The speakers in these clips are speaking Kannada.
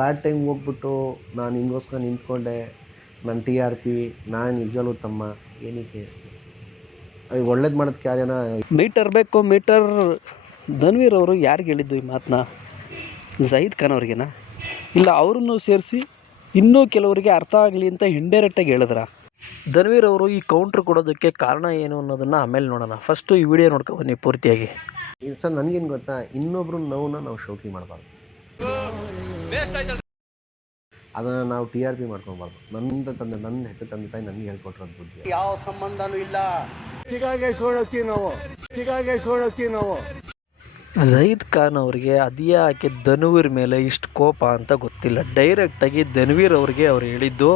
ಬ್ಯಾಡ್ ಟೈಮ್ ಹೋಗ್ಬಿಟ್ಟು ನಾನು ಹಿಂಗೋಸ್ಕರ ನಿಂತ್ಕೊಂಡೆ. ನನ್ನ ಟಿ ಆರ್ ಪಿ ನಾನು ನಿಜವಲ್ಲೂ ತಮ್ಮ. ಏನಕ್ಕೆ? ಒಳ್ಳೇದು ಮಾಡೋದಕ್ಕೆ ಯಾರೇನ ಮೀಟರ್ ಬೇಕು ಮೀಟರ್ ಧನ್ವೀರ್ ಅವರು ಯಾರಿಗೆ ಹೇಳಿದ್ದು ಈ ಮಾತನ್ನ ಜಯೀದ್ ಖಾನ್ ಅವ್ರಿಗೆನಾ? ಇಲ್ಲ ಅವರನ್ನು ಸೇರಿಸಿ ಇನ್ನೂ ಕೆಲವರಿಗೆ ಅರ್ಥ ಆಗಲಿ ಅಂತ ಇಂಡೈರೆಕ್ಟಾಗಿ ಹೇಳಿದ್ರ? ಧನ್ವೀರ್ ಅವರು ಈ ಕೌಂಟ್ರ್ ಕೊಡೋದಕ್ಕೆ ಕಾರಣ ಏನು ಅನ್ನೋದನ್ನು ಆಮೇಲೆ ನೋಡೋಣ. ಫಸ್ಟು ಈ ವಿಡಿಯೋ ನೋಡ್ಕೊ ಬನ್ನಿ ಪೂರ್ತಿಯಾಗಿ. ಸರ್ ನನಗೇನು ಗೊತ್ತಾ? ಇನ್ನೊಬ್ರು ನೋವನ್ನ ನಾವು ಶೋಕಿ ಮಾಡಬಾರ್ದು. ಅದನ್ನು ನಾವು ಟಿ ಆರ್ ಪಿ ಮಾಡ್ಕೊಬಾರ್ದು. ನನ್ನ ತಂದೆ ನನ್ನ ಹೆತ್ತ ತಂದೆ ತಾಯಿ ನನಗೆ ಹೇಳ್ಕೊಟ್ರದ್ದು ಬುದ್ಧಿ. ಯಾವ ಸಂಬಂಧನೂ ಇಲ್ಲ. ಜಯೀದ್ ಖಾನ್ ಅವರಿಗೆ ಆಕೆ ಧನುವೀರ್ ಮೇಲೆ ಇಷ್ಟು ಕೋಪ ಅಂತ ಗೊತ್ತಿಲ್ಲ. ಡೈರೆಕ್ಟಾಗಿ ಧನುವೀರ್ ಅವ್ರಿಗೆ ಅವ್ರು ಹೇಳಿದ್ದು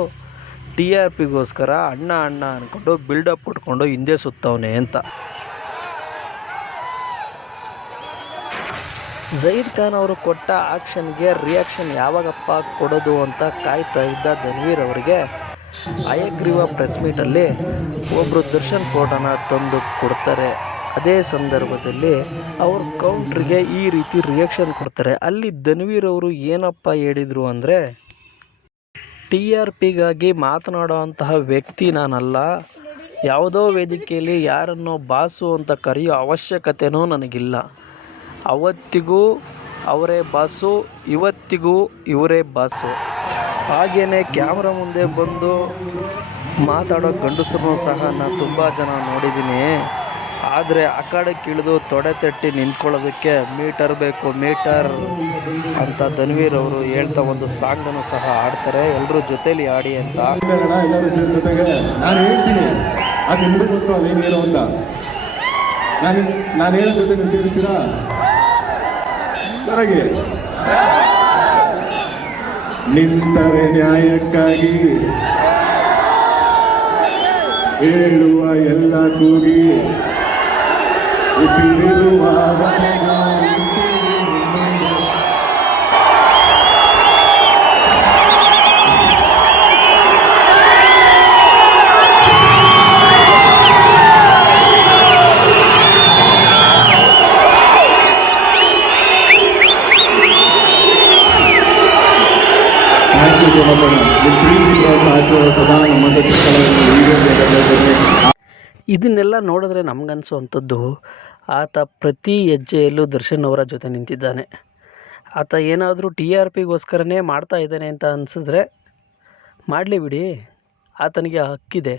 ಟಿ ಆರ್ ಪಿಗೋಸ್ಕರ ಅಣ್ಣ ಅಣ್ಣ ಅಂದ್ಕೊಂಡು ಬಿಲ್ಡಪ್ ಕೊಟ್ಕೊಂಡು ಹಿಂದೆ ಸುತ್ತವನೆ ಅಂತ. ಜಯೀದ್ ಖಾನ್ ಅವರು ಕೊಟ್ಟ ಆಕ್ಷನ್ಗೆ ರಿಯಾಕ್ಷನ್ ಯಾವಾಗಪ್ಪ ಕೊಡೋದು ಅಂತ ಕಾಯ್ತಾ ಇದ್ದ ಧನ್ವೀರ್ ಅವರಿಗೆ ಅಯಗ್ರೀವ ಪ್ರೆಸ್ ಮೀಟಲ್ಲಿ ಒಬ್ಬರು ದರ್ಶನ್ ಫೋಟೋನ ತಂದು ಕೊಡ್ತಾರೆ. ಅದೇ ಸಂದರ್ಭದಲ್ಲಿ ಅವ್ರ ಕೌಂಟ್ರಿಗೆ ಈ ರೀತಿ ರಿಯಾಕ್ಷನ್ ಕೊಡ್ತಾರೆ. ಅಲ್ಲಿ ಧನ್ವೀರ್ ಅವರು ಏನಪ್ಪ ಹೇಳಿದರು ಅಂದರೆ ಟಿ ಆರ್ ಪಿಗಾಗಿ ಮಾತನಾಡುವಂತಹ ವ್ಯಕ್ತಿ ನಾನಲ್ಲ. ಯಾವುದೋ ವೇದಿಕೆಯಲ್ಲಿ ಯಾರನ್ನೋ ಬಾಸು ಅಂತ ಕರೆಯೋ ಅವಶ್ಯಕತೆಯೂ ನನಗಿಲ್ಲ. ಅವತ್ತಿಗೂ ಅವರೇ ಬಾಸು, ಇವತ್ತಿಗೂ ಇವರೇ ಬಾಸು. ಹಾಗೆಯೇ ಕ್ಯಾಮ್ರಾ ಮುಂದೆ ಬಂದು ಮಾತಾಡೋ ಗಂಡಸರನ್ನು ಸಹ ನಾನು ತುಂಬ ಜನ ನೋಡಿದ್ದೀನಿ. ಆದರೆ ಆ ಕಡೆಗೆ ಇಳಿದು ತೊಡೆ ತಟ್ಟಿ ನಿಂತ್ಕೊಳ್ಳೋದಕ್ಕೆ ಮೀಟರ್ ಬೇಕು, ಮೀಟರ್ ಅಂತ ಧನ್ವೀರ್ ಅವರು ಹೇಳ್ತಾ ಒಂದು ಸಾಂಗನ್ನು ಸಹ ಆಡ್ತಾರೆ ಎಲ್ಲರೂ ಜೊತೇಲಿ ಆಡಿ ಅಂತ. ಎಲ್ಲರೂ ಜೊತೆಗೆ ನಾನು ಹೇಳ್ತೀನಿ. ಅದು ಅಂತ ನಾನು ನಾನು ಹೇಳೋ ಜೊತೆ ನೀವು ಸೇರಿಸ್ತೀರಾ? ಚೆನ್ನಾಗಿ ನಿಂತರೆ ನ್ಯಾಯಕ್ಕಾಗಿ. ಹೇಳುವ ಎಲ್ಲ ಕೂಗಿ. ಉಸಿರಿರುವವರೆಗೂ ಇದನ್ನೆಲ್ಲ ನೋಡಿದ್ರೆ ನಮಗನ್ಸುವಂಥದ್ದು, ಆತ ಪ್ರತಿ ಹೆಜ್ಜೆಯಲ್ಲೂ ದರ್ಶನ್ ಅವರ ಜೊತೆ ನಿಂತಿದ್ದಾನೆ. ಆತ ಏನಾದರೂ ಟಿ ಆರ್ ಪಿಗೋಸ್ಕರನೇ ಮಾಡ್ತಾ ಇದ್ದಾನೆ ಅಂತ ಅನಿಸಿದ್ರೆ, ಮಾಡಲಿ ಬಿಡಿ. ಆತನಿಗೆ ಹಕ್ಕಿದೆ.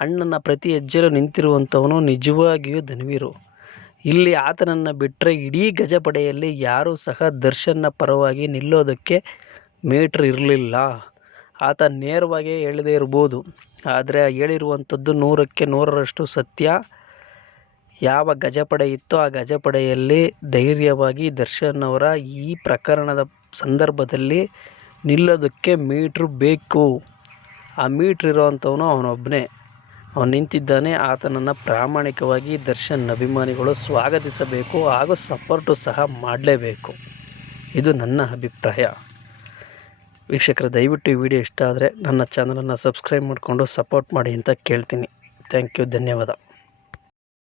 ಅಣ್ಣನ ಪ್ರತಿ ಹೆಜ್ಜೆಯಲ್ಲೂ ನಿಂತಿರುವಂಥವನು ನಿಜವಾಗಿಯೂ ಧನ್ವೀರು. ಇಲ್ಲಿ ಆತನನ್ನು ಬಿಟ್ಟರೆ ಇಡೀ ಗಜಪಡೆಯಲ್ಲಿ ಯಾರೂ ಸಹ ದರ್ಶನ್ನ ಪರವಾಗಿ ನಿಲ್ಲೋದಕ್ಕೆ ಮೀಟ್ರ್ ಇರಲಿಲ್ಲ. ಆತ ನೇರವಾಗಿ ಹೇಳದೇ ಇರ್ಬೋದು. ಆದರೆ ಹೇಳಿರುವಂಥದ್ದು ನೂರಕ್ಕೆ ನೂರರಷ್ಟು ಸತ್ಯ. ಯಾವ ಗಜಪಡೆ ಇತ್ತೋ ಆ ಗಜಪಡೆಯಲ್ಲಿ ಧೈರ್ಯವಾಗಿ ದರ್ಶನ್ ಅವರ ಈ ಪ್ರಕರಣದ ಸಂದರ್ಭದಲ್ಲಿ ನಿಲ್ಲೋದಕ್ಕೆ ಮೀಟ್ರ್ ಬೇಕು. ಆ ಮೀಟ್ರ್ ಇರೋವಂಥವನು ಅವನೊಬ್ಬನೇ ಅವನು ನಿಂತಿದ್ದಾನೆ. ಆತನನ್ನು ಪ್ರಾಮಾಣಿಕವಾಗಿ ದರ್ಶನ್ ಅಭಿಮಾನಿಗಳು ಸ್ವಾಗತಿಸಬೇಕು ಹಾಗೂ ಸಪೋರ್ಟು ಸಹ ಮಾಡಲೇಬೇಕು. ಇದು ನನ್ನ ಅಭಿಪ್ರಾಯ. ವೀಕ್ಷಕರು, ದಯವಿಟ್ಟು ಈ ವಿಡಿಯೋ ಇಷ್ಟ ಆದರೆ ನನ್ನ ಚಾನಲನ್ನು ಸಬ್ಸ್ಕ್ರೈಬ್ ಮಾಡಿಕೊಂಡು ಸಪೋರ್ಟ್ ಮಾಡಿ ಅಂತ ಕೇಳ್ತೀನಿ. ಥ್ಯಾಂಕ್ ಯು ಧನ್ಯವಾದ.